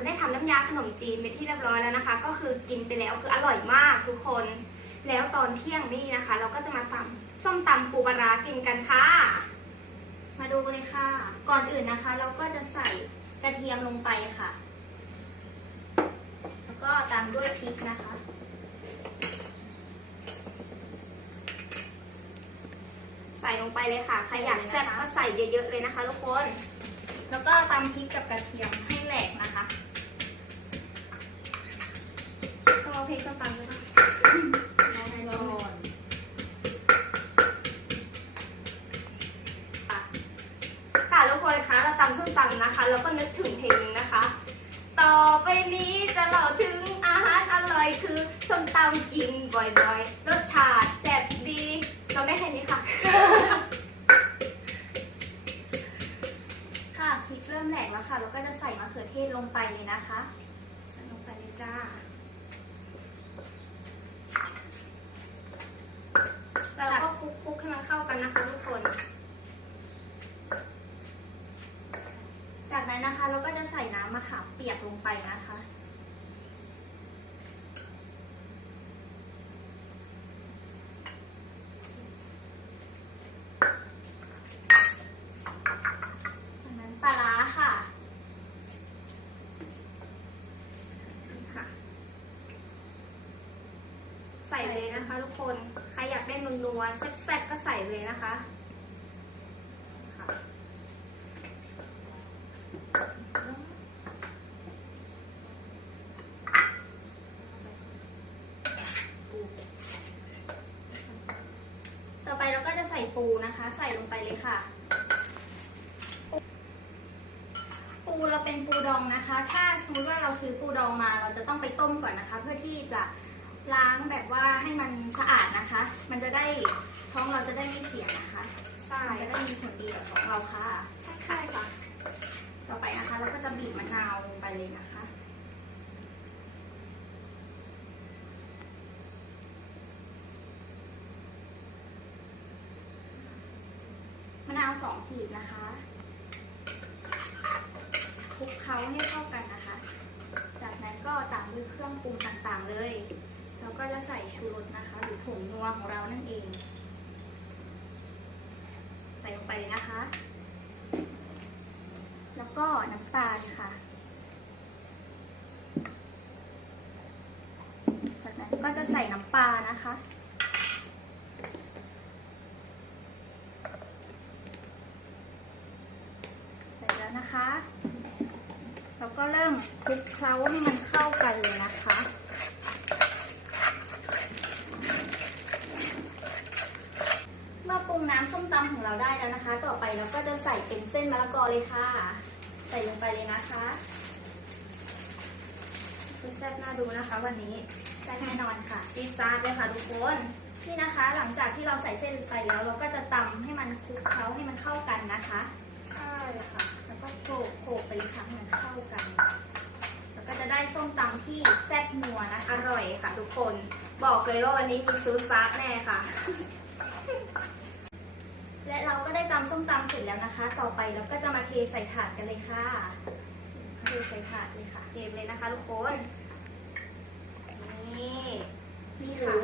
นได้ทำน้ำยาขนมจีนเป็นที่เรียบร้อยแล้วนะคะ ก็คือกินไปแล้วคืออร่อยมากทุกคน แล้วตอนเที่ยงนี่นะคะ เราก็จะมาตำส้มตำปูปลาร้ากินกันค่ะ มาดูเลยค่ะ ก่อนอื่นนะคะ เราก็จะใส่กระเทียมลงไปค่ะ แล้วก็ตามด้วยพริกนะคะใส่ลงไปเลยค่ะ ใครอยากแซ่บก็ใส่เยอะๆเลยนะคะทุกคน แล้วก็ตำพริกกับกระเทียมให้แหลกนะคะต้อง เอาพริกต้องตำด้วยนะได้ให้ก่อนค่ะคะทุกคนคะเราตำส้มตำนะคะ แล้วก็นึกถึงเพลงหนึงนะคะ ต่อไปนี้จะเล่าถึงอาหารอร่อยคือส้มตำกินบ่อยๆ รสชาติแซ่บดีเราได้แค่นี้ค่ะ ค่ะพริกเริ่มแหลกแล้วค่ะ เราก็จะใส่มะเขือเทศลงไปเลยนะคะ ใส่ลงไปเลยจ้า แล้วเราก็คลุากันนะคะทุกคน จากนั้นนะคะเราก็จะใส่น้ำมะขามเปียกลงไปนะคะ จากนั้นปลาร้าค่ะนี่ค่ะ ใส่เลยนะคะทุกคน ใครอยากได้นัวๆแซ่บ ใส่เลยนะคะค่ะต่อไปเราก็จะใส่ปูนะคะ ใส่ลงไปเลยค่ะ ปูเราเป็นปูดองนะคะ ถ้าสมมติว่าเราซื้อปูดองมา เราจะต้องไปต้มก่อนนะคะ เพื่อที่จะ ล้างแบบว่าให้มันสะอาดนะคะ มันจะได้ท้องเราจะได้ไม่เสียนะคะ ใช่มันจะได้มีผลดีกับท้องเราค่ะ ใช่ใช่ค่ะ ต่อไปนะคะเราก็จะบีบมะนาวลงไปเลยนะคะ มะนาวสองกีบนะคะคลุกเคล้าให้เข้ากันนะคะ จากนั้นก็ตามด้วยเครื่องปรุงต่างๆเลย เราก็จะใส่ชูรสนะคะ หรือผงนัวของเรานั่นเอง ใส่ลงไปเลยนะคะ แล้วก็น้ำตาลค่ะ จากนั้นก็จะใส่น้ำปลานะคะใส่แล้วนะคะ เราก็เริ่มคลุกเคล้าให้มันเข้ากันเลยนะคะ เมื่อปรุง น้ำส้มตำของเราได้แล้วนะคะ ต่อไปเราก็จะใส่เป็นเส้นมะละกอเลยค่ะ ใส่ลงไปเลยนะคะคือแซ่บน่าดูนะคะ วันนี้แซ่บแน่นอนค่ะซีซาร์เลยค่ะทุกคนนี่นะคะ หลังจากที่เราใส่เส้นไปแล้ว เราก็จะตำให้มันคลุกเคล้าให้มันเข้ากันนะคะ ใช่ค่ะ แล้วก็โขลกโขกไปเลยค่ะให้มันเข้ากันแล้วก็จะได้ส้มตำที่แซ่บนัวนะคะอร่อยค่ะ ทุกคน บอกเลยว่าวันนี้มีซูซาร์แน่ค่ะ และเราก็ได้ตำส้มตำเสร็จแล้วนะคะ ต่อไปเราก็จะมาเทใส่ถาดกันเลยค่ะ เทใส่ถาดเลยค่ะ เทไปเลยนะคะทุกคน นี่ นี่ค่ะ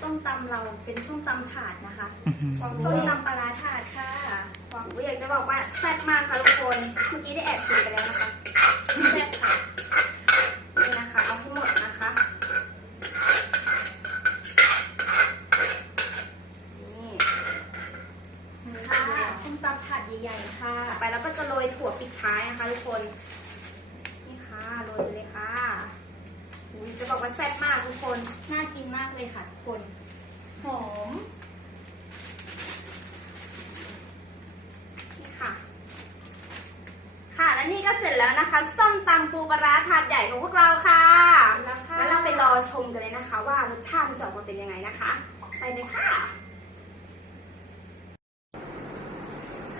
ส้มตำเราเป็นส้มตำถาดนะคะส้มตำปลาร้าถาดค่ะหวังว่าอยากจะบอกว่าแซ่บมากค่ะทุกคน เมื่อกี้ได้แอบชิมไปแล้วนะคะแซ่บค่ะ นี่นะคะ เอาให้หมดนะคะ นี่ค่ะส้มตำถาด ใหญ่ๆค่ะไปแล้วก็จะโรยถั่วปิดท้ายนะคะทุกคนนี่ค่ะโรยไปเลยค่ะอุ๊ยจะบอกว่าแซ่บมากทุกคนน่ากินมากเลยค่ะทุกคนหอมนี่ค่ะ ค่ะและนี่ก็เสร็จแล้วนะคะส้มตำปูปลาร้าถาดใหญ่ของพวกเราค่ะแล้วค่ะงั้นเราไปรอชมกันเลยนะคะ ว่ารสชาติมันจะออกมาเป็นยังไงนะคะ ไปเลยค่ะ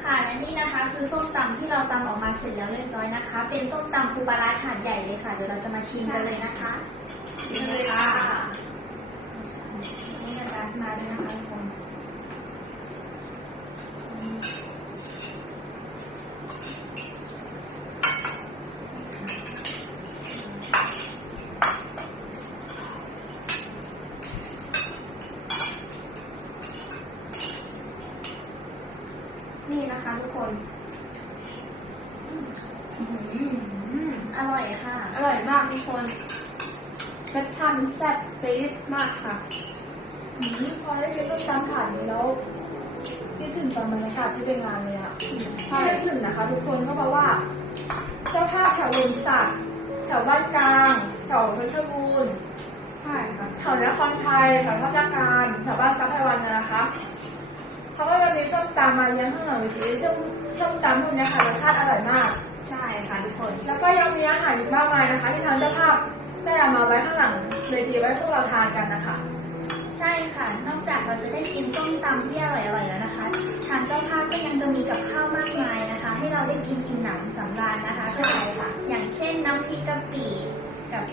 ค่ะและนี่นะคะคือส้มตำที่เราตำออกมาเสร็จแล้วเรียบร้อยนะคะ เป็นส้มตำปูปลาร้าถาดใหญ่เลยค่ะ เดี๋ยวเราจะมาชิมกันเลยนะคะ ชิมเลยค่ะนี่นะคะมาด้วยนะคะทุกคน นี่นะคะทุกคนอื้อหืออร่อยค่ะ อร่อยมากทุกคนรสชาติแซ่บซีดมากค่ะอืมพอได้กินต้มตำถาดนี้แล้วคิดถึงตอนบรรยากาศที่ไปงานเลยอะที่นึกถึงนะคะ ทุกคนก็เพราะว่า เจ้าภาพแถวลมสักแถวบ้านกลาง แถวเพชรบูรณ์ใช่ค่ะแถวนครไทยแถวท่าจ้าการแถวบ้านซับไพวันนะนะคะ เขาก็จะมีส้มตำมาเลี้ยงข้างหลังเวทีซึ่งส้มตำพวกนี้ค่ะรสชาติอร่อยมาก ใช่ค่ะทุกคน แล้วก็ยังมีอาหารอีกมากมายนะคะ ที่ทางเจ้าภาพได้เอามาไว้ข้างหลังเวทีไว้ให้พวกเราทานกันนะคะ ใช่ค่ะ นอกจากเราจะได้กินส้มตำที่อร่อยๆแล้วนะคะ ทางเจ้าภาพก็ยังจะมีกับข้าวมากมายนะคะ ให้เราได้กินอิ่มหนำสำราญนะคะใช่ค่ะ อย่างเช่นน้ำพริกกะปิกับ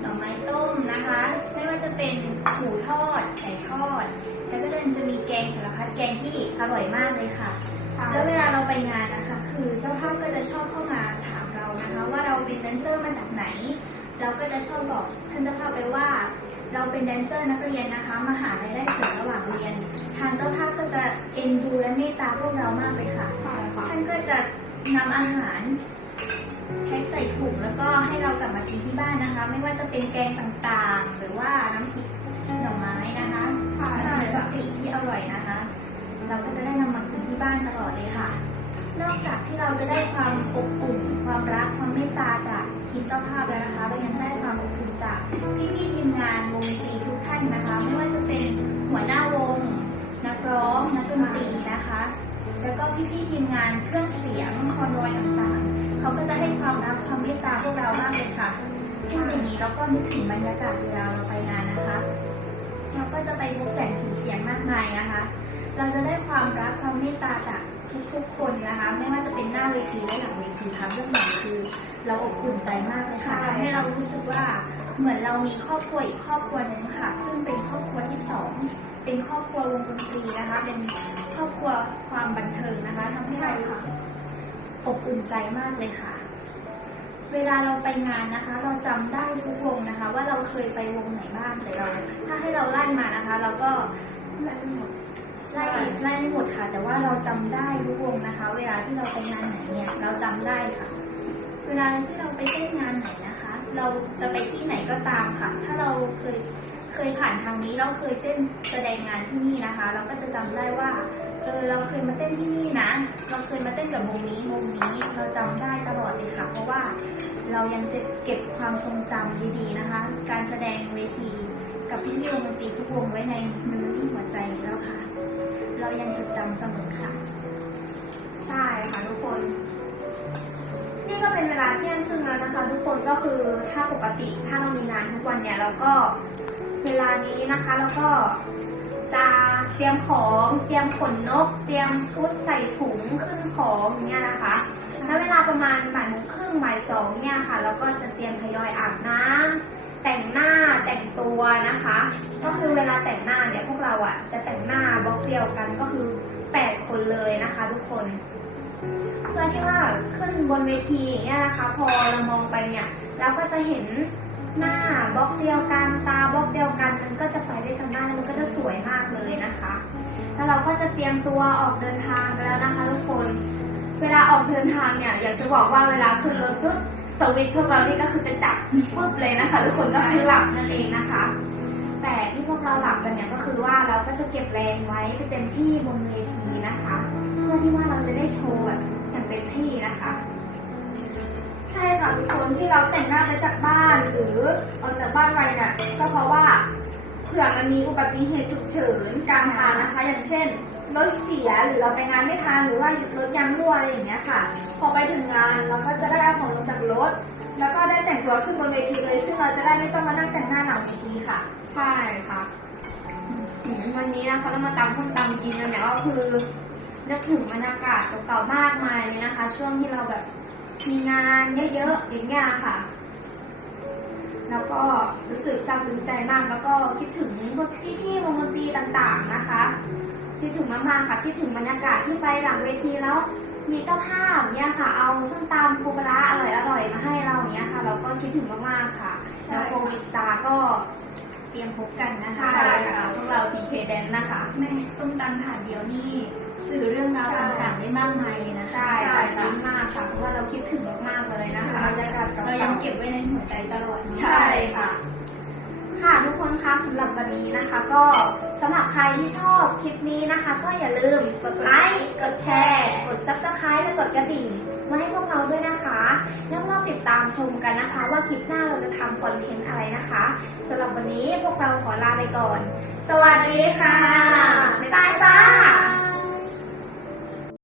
หน่อไม้ต้มนะคะ ไม่ว่าจะเป็นหมูทอดไก่ทอด แล้วก็ยังจะมีแกงสารพัดแกงที่อร่อยมากเลยค่ะ แล้วเวลาเราไปงานนะคะ คือเจ้าภาพก็จะชอบเข้ามาถามเรานะคะ ว่าเราเป็นแดนเซอร์มาจากไหน เราก็จะชอบบอกท่านเจ้าภาพไปว่า เราเป็นแดนเซอร์นักเรียนนะคะมาหารายได้เสริมระหว่างเรียน ทางเจ้าภาพก็จะเอ็นดูและเมตตาพวกเรามากเลยค่ะใช่ค่ะ ท่านก็จะนำอาหารแพ็คใส่ถุงแล้วก็ให้เรากลับมากินที่บ้านนะคะ ไม่ว่าจะเป็นแกงต่างๆ หรือว่าน้ำพริก หน่อไม้นะคะใช่อาหารปกติที่อร่อยนะคะ เราก็จะได้นำมากินที่บ้านตลอดเลยค่ะ นอกจากที่เราจะได้ความอบอุ่นความรักความเมตตาจากทีมเจ้าภาพแล้วนะคะเรายังได้ความอบอุ่นจากพี่ๆทีมงานวงดนตรีทุกท่านนะคะ ไม่ว่าจะเป็นหัวหน้าวง นักร้องนักดนตรีนะคะ แล้วก็พี่ๆทีมงานเครื่องเสียงคอนวอยต่างๆ เขาก็จะให้ความรักความเมตตาพวกเรามากเลยค่ะพูดอย่างนี้เราก็นึกถึงบรรยากาศเวลาเราไปงาน เราก็จะไปพบแสงสีเสียงมากมายนะคะ เราจะได้ความรักความเมตตาจากทุกๆคนนะคะ ไม่ว่าจะเป็นหน้าเวทีและหลังเวทีค่ะเรื่องหนึ่งคือ เราอบอุ่นใจมากเลยค่ะทำให้เรารู้สึกว่าเหมือนเรามีครอบครัวอีกครอบครัวหนึ่งค่ะ ซึ่งเป็นครอบครัวที่สองเป็นครอบครัววงดนตรีนะคะ เป็นครอบครัวความบันเทิงนะคะทำให้เราอบอุ่นใจมากเลยค่ะ เวลาเราไปงานนะคะ เราจำได้ทุกวงนะคะ ว่าเราเคยไปวงไหนบ้างแต่เรา เราก็และไม่หมดไล่ไล่ไม่หมดค่ะ แต่ว่าเราจำได้ทุกวงนะคะ เวลาที่เราไปงานไหนเนี่ยเราจำได้ค่ะ เวลาที่เราไปเต้นงานไหนนะคะ เราจะไปที่ไหนก็ตามค่ะ ถ้าเราเคยเคยผ่านทางนี้เราเคยเต้นแสดงงานที่นี่นะคะ เราก็จะจำได้ว่าเออเราเคยมาเต้นที่นี่นะ เราเคยมาเต้นกับวงนี้วงนี้เราจำได้ตลอดเลยค่ะ เพราะว่าเรายังจะเก็บความทรงจำดีๆนะคะ การแสดงเวที กับพี่ๆวงดนตีทุกวงไว้ในมือที่หัวใจแล้วค่ะ เรายังจดจำเสมอค่ะ ใช่ค่ะทุกคน นี่ก็เป็นเวลาเที่ยงครึ่งแล้วนะคะ ทุกคนก็คือถ้าปกติถ้าเรามีงานทุกวันเนี่ยเราก็เวลานี้นะคะเราก็จะเตรียมของเตรียมขนนก เตรียมชุดใส่ถุงขึ้นของเนี่ยนะคะแล้วเวลาประมาณบ่ายโมงครึ่งบ่ายสองเนี่ยค่ะ เราก็จะเตรียมทยอยอาบน้ำ แต่งหน้าแต่งตัวนะคะ ก็คือเวลาแต่งหน้าเนี่ยพวกเราอะจะแต่งหน้าบล็อกเดียวกันก็คือแปดคนเลยนะคะทุกคน เพื่อที่ว่าขึ้นบนเวทีอย่างเงี้ยนะคะ พอเรามองไปเนี่ยเราก็จะเห็นหน้าบล็อกเดียวกันตาบล็อกเดียวกันมันก็จะไปด้วยกันได้มันก็จะสวยมากเลยนะคะ แล้วเราก็จะเตรียมตัวออกเดินทางกันแล้วนะคะ ทุกคน เวลาออกเดินทางเนี่ยอยากจะบอกว่าเวลาขึ้นรถปุ๊บ สวิตช์พวกเรานี่ก็คือจะดับปุ๊บเลยนะคะทุกคนก็คือหลับนั่นเองนะคะ แต่ที่พวกเราหลับกันเนี่ยก็คือว่าเราก็จะเก็บแรงไว้ไปเต็มที่บนเวทีนะคะ เพื่อที่ว่าเราจะได้โชว์แบบอย่างเต็มที่นะคะ ใช่ค่ะทุกคนที่เราแต่งหน้าไปจากบ้านหรือออกจากบ้านไปเนี่ยก็เพราะว่าเผื่อมันมีอุบัติเหตุฉุกเฉินกลางทางนะคะ อย่างเช่น รถเสียหรือเราไปงานไม่ทันหรือว่ารถยางรั่วอะไรอย่างเงี้ยค่ะ พอไปถึงงานเราก็จะได้เอาของลงจากรถ แล้วก็ได้แต่งตัวขึ้นบนเวทีเลย ซึ่งเราจะได้ไม่ต้องมานั่งแต่งหน้าหลังเวทีค่ะ ใช่ค่ะวันนี้นะคะเรามาตำส้มตำกินกันเนี่ยก็คือนึกถึงบรรยากาศเก่าๆมากมายเลยนะคะ ช่วงที่เราแบบมีงานเยอะๆอย่างเงี้ยค่ะ แล้วก็รู้สึกซาบซึ้งใจมากแล้วก็คิดถึงพวกพี่ๆวงดนตรีต่างๆนะคะ คิดถึงมากๆค่ะคิดถึงบรรยากาศที่ไปหลังเวทีแล้วมีเจ้าภาพเนี่ยค่ะ เอาส้มตำปูปลาร้าอร่อยๆมาให้เราอย่างเนี้ยค่ะ เราก็คิดถึงมากๆค่ะใช่แล้วโควิดซาก็เตรียมพบกันนะคะใช่ค่ะพวกเรา PK Dance นะคะแม่ส้มตำถาดเดียวนี่สื่อเรื่องราวใช่ต่างๆได้มากมายเลยนะคะใช่ค่ะซึ้งมากค่ะเพราะว่าเราคิดถึงมากๆเลยนะคะบรรยากาศเรายังเก็บไว้ในหัวใจตลอดเนอะใช่ค่ะ ค่ะทุกคนคะสำหรับวันนี้นะคะ ก็สำหรับใครที่ชอบคลิปนี้นะคะ ก็อย่าลืมกดไลค์กดแชร์ กด subscribe และกดกระดิ่งมาให้พวกเราด้วยนะคะแล้วเราติดตามชมกันนะคะ ว่าคลิปหน้าเราจะทำคอนเทนต์อะไรนะคะสำหรับวันนี้พวกเราขอลาไปก่อน สวัสดีค่ะบ๊ายบายจ้า